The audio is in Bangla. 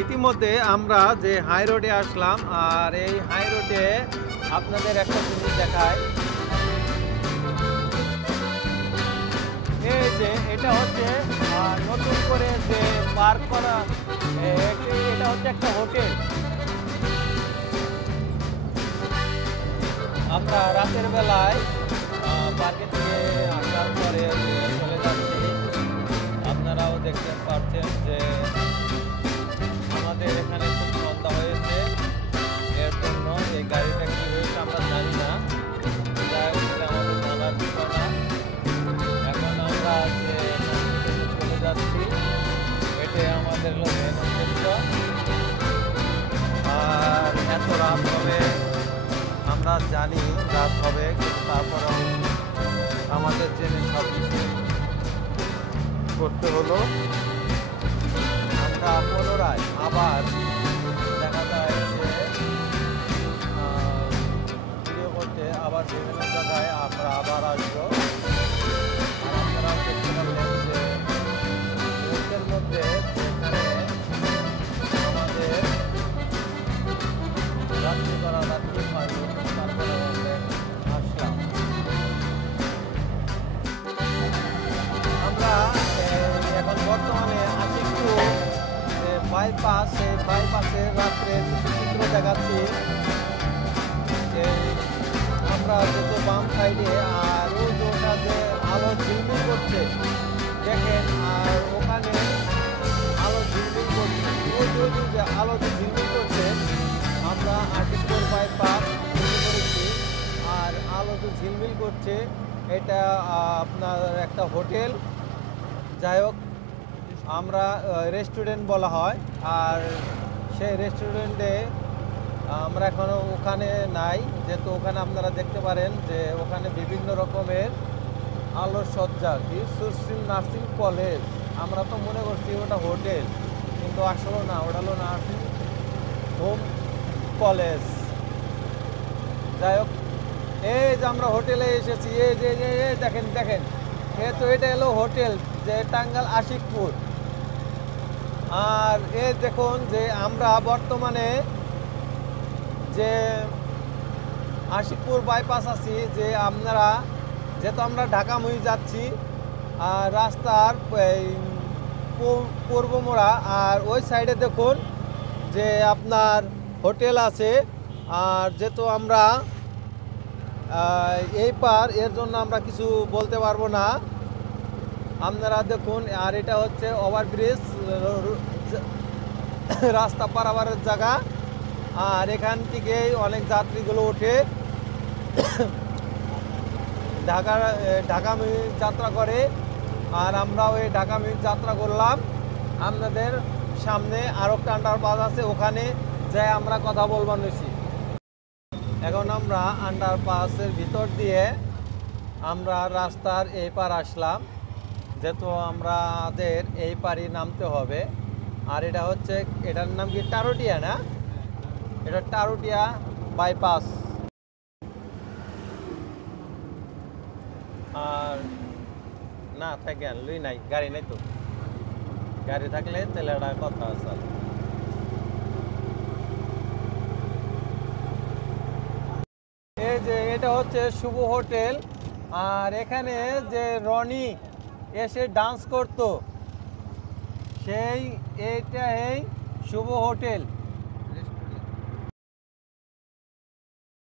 ইতিমধ্যে আমরা যে হাই রোডে আসলাম, আর এই হাই রোডে আপনাদের একটা জিনিস দেখায়। এই যে এটা হচ্ছে নতুন করে যে পার্ক করা, এটা হচ্ছে একটা হোটেল। আমরা রাতের বেলায় পার্কে থেকে আসার পরে চলে যাচ্ছি। আপনারাও দেখতে পাচ্ছেন যে আমাদের এখানে খুব সন্ধ্যা হয়েছে, এর জন্য এই গাড়িটা কি হয়েছে আমরা জানি না, যাই হোক আমাদের জানার বিষয় না। এখন আমরা যে চলে যাচ্ছি, এটাই আমাদের মেন উদ্দেশ্য। আর এত রাত হবে আমরা জানি, রাত হবে, কিন্তু তারপরেও আমাদের জেনে সব কিছু করতে হলো। আমরা পুনরায় আবার দেখা যায় যে ভিডিও করতে আবার বিভিন্ন জায়গায় আমরা আবার আসবো। আর আপনারা দেখতে পারলেন যে মুহূর্তের মধ্যে যেখানে আমাদের রাত্রি করা রাত্রি হয়, তারপরে আমাদের আসলাম। আমরা এখন বর্তমানে আশিকপুর বাইপাস, সেই বাইপাসে রাত্রে চিত্র দেখাচ্ছি। আমরা যেহেতু বাম সাইডে, আর ওই যে ওটা যে আলো ঝিলমিল করছে দেখেন, আর ওখানে আলো ঝিলমিল করছে, ওই যে আলো যে ঝিলমিল করছে, আমরা আশিকপুর বাইপাস করেছি। আর আলো যে ঝিলমিল করছে, এটা আপনার একটা হোটেল, যাই হোক আমরা রেস্টুরেন্ট বলা হয়। আর সেই রেস্টুরেন্টে আমরা এখনও ওখানে নাই, যেহেতু ওখানে আপনারা দেখতে পারেন যে ওখানে বিভিন্ন রকমের আলোকসজ্জা, কি সুশ্রী নার্সিং কলেজ। আমরা তো মনে করছি ওটা হোটেল, কিন্তু আসলে না, ওটা হলো নার্সিং হোম কলেজ। যাই হোক, এই যে আমরা হোটেলে এসেছি, এই যে দেখেন দেখেন, তো এটা হলো হোটেল যে টাঙ্গাইল আশিকপুর। আর এই দেখুন যে আমরা বর্তমানে যে আশিকপুর বাইপাস আছি, যে আপনারা যেহেতু আমরা ঢাকামুখী যাচ্ছি, আর রাস্তার পূর্ব মোড়া, আর ওই সাইডে দেখুন যে আপনার হোটেল আছে। আর যেহেতু আমরা এই পার, এর জন্য আমরা কিছু বলতে পারবো না, আপনারা দেখুন। আর এটা হচ্ছে ওভারব্রিজ, রাস্তা পারাবারের জায়গা। আর এখান থেকেই অনেক যাত্রীগুলো ওঠে, ঢাকামুখী যাত্রা করে। আর আমরাও এই ঢাকামুখী যাত্রা করলাম। আপনাদের সামনে আরও একটা আন্ডারপাস আছে, ওখানে যাই আমরা কথা বলবার নিছি। এখন আমরা আন্ডারপাসের ভিতর দিয়ে আমরা রাস্তার এই পার আসলাম, যেহেতু আমাদের এই পারই নামতে হবে। আর এটা হচ্ছে, এটার নাম কি টারুটিয়া না? এটা টারুটিয়া বাইপাস। আর না থাকে লুই নাই, গাড়ি নাই তো, গাড়ি থাকলে তাহলে একটা কথা আছে। এই যে এটা হচ্ছে শুভ হোটেল। আর এখানে যে রনি এসে ডান্স করতো, সেই এইটা এই শুভ হোটেল।